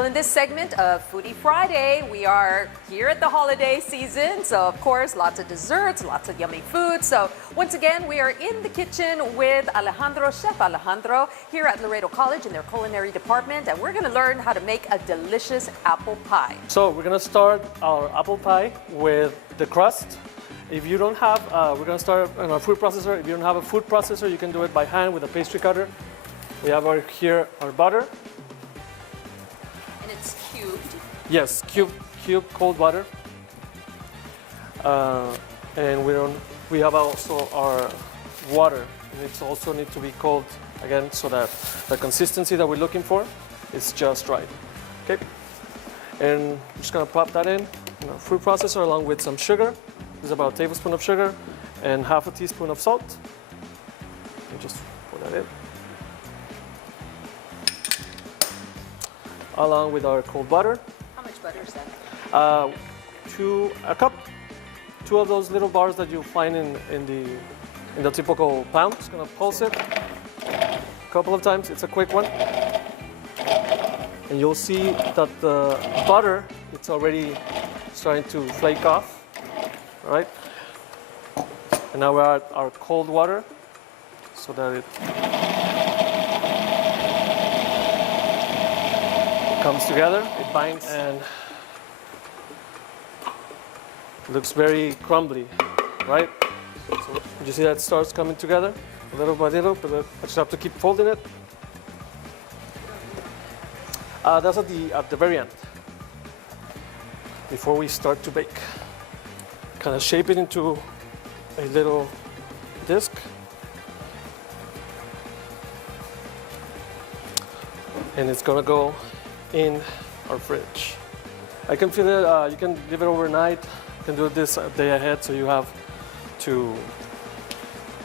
Well, in this segment of Foodie Friday, we are here at the holiday season. So, of course, lots of desserts, lots of yummy food. So, once again, we are in the kitchen with Alejandro, Chef Alejandro, here at Laredo College in their culinary department. And we're going to learn how to make a delicious apple pie. So, we're going to start our apple pie with the crust. If you don't have, we're going to start on our food processor. If you don't have a food processor, you can do it by hand with a pastry cutter. We have here our butter. And it's cubed. Yes, cube cold butter. And we have also our water. It also needs to be cold again so that the consistency that we're looking for is just right. Okay. And I'm just going to pop that in our food processor along with some sugar. This is about a tablespoon of sugar and half a teaspoon of salt. And just put that in. Along with our cold butter. How much butter is that? A cup. 2 of those little bars that you find in the typical pound. Just gonna pulse it a couple of times. It's a quick one. And you'll see that the butter, it's already starting to flake off. All right. And now we're at our cold water so that it comes together, it binds, and it looks very crumbly, right? So you see that it starts coming together little by little, but I just have to keep folding it. That's at the very end, before we start to bake. Kind of shape it into a little disc. And it's gonna go in our fridge. I can feel it, you can leave it overnight. You can do this a day ahead so you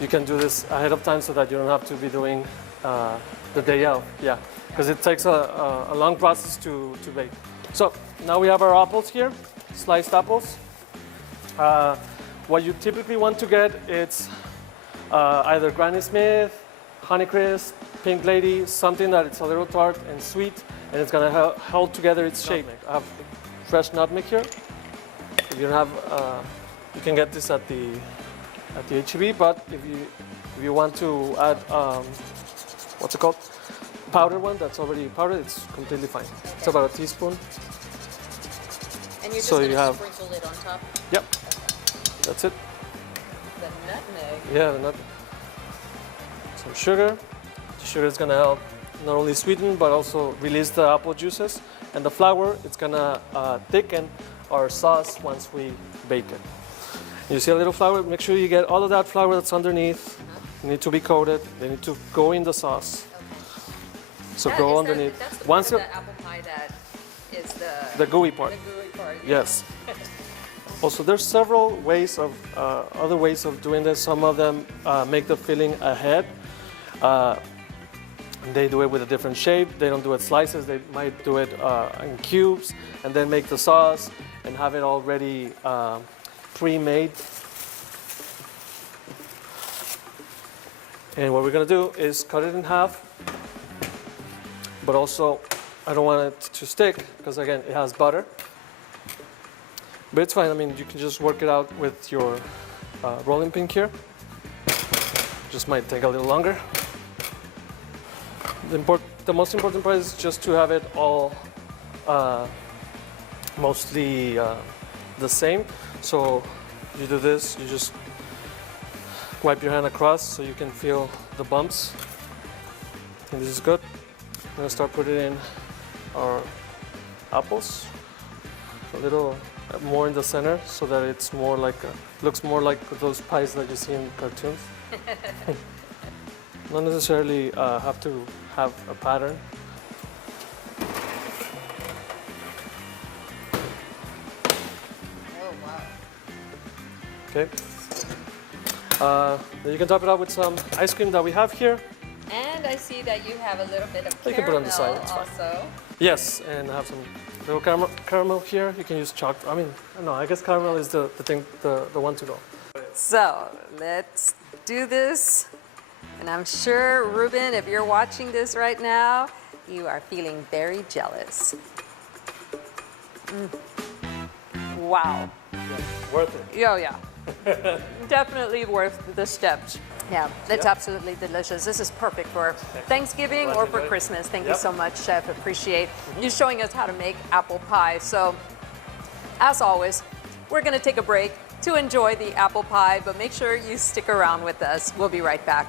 can do this ahead of time so that you don't have to be doing the day out. Yeah, because it takes a long process to bake. So now we have our apples here, sliced apples. What you typically want to get is either Granny Smith, Honeycrisp, Pink Lady, something that it's a little tart and sweet, and it's gonna hold together its shape. I have fresh nutmeg here. If you don't have, you can get this at the H-E-B, but if you want to add, what's it called? Powdered one that's already powdered, it's completely fine. Okay. It's about a teaspoon. And you're just gonna sprinkle it on top? Yep. That's it. The nutmeg. Yeah, the nutmeg. Some sugar. The sugar is gonna help not only sweeten but also release the apple juices. And the flour, it's gonna thicken our sauce once we bake it. You see a little flour? Make sure you get all of that flour that's underneath. You need to be coated. They need to go in the sauce. Okay. So go underneath. That's the part of the apple pie that is the gooey part. The gooey part. Yes. Also, there's several ways of other ways of doing this. Some of them make the filling ahead. They do it with a different shape. They don't do it slices. They might do it in cubes, and then make the sauce and have it already pre-made. And what we're gonna do is cut it in half. But also, I don't want it to stick because again, it has butter. But it's fine. I mean, you can just work it out with your rolling pin here. Just might take a little longer. The most important part is just to have it all mostly the same. So you do this, you just wipe your hand across so you can feel the bumps. And this is good. I'm gonna start putting in our apples. A little more in the center so that it's more like looks more like those pies that you see in cartoons. Not necessarily have to have a pattern. Oh wow. Okay. Then you can top it up with some ice cream that we have here. And I see that you have a little bit of caramel you can put it on the side, it's also. fine. Yes, and I have some little caramel here. You can use chocolate. I mean, no, I guess caramel is the one to go. So let's do this. And I'm sure, Ruben, if you're watching this right now, you are feeling very jealous. Wow. Yeah, worth it. Yeah, yeah. Definitely worth the steps. Yeah, it's Yeah. absolutely delicious. This is perfect for Thanksgiving Glad or you for enjoyed it. Christmas. Thank you Yep. so much, Chef. Appreciate you showing us how to make apple pie. So, as always, we're going to take a break to enjoy the apple pie, but make sure you stick around with us. We'll be right back.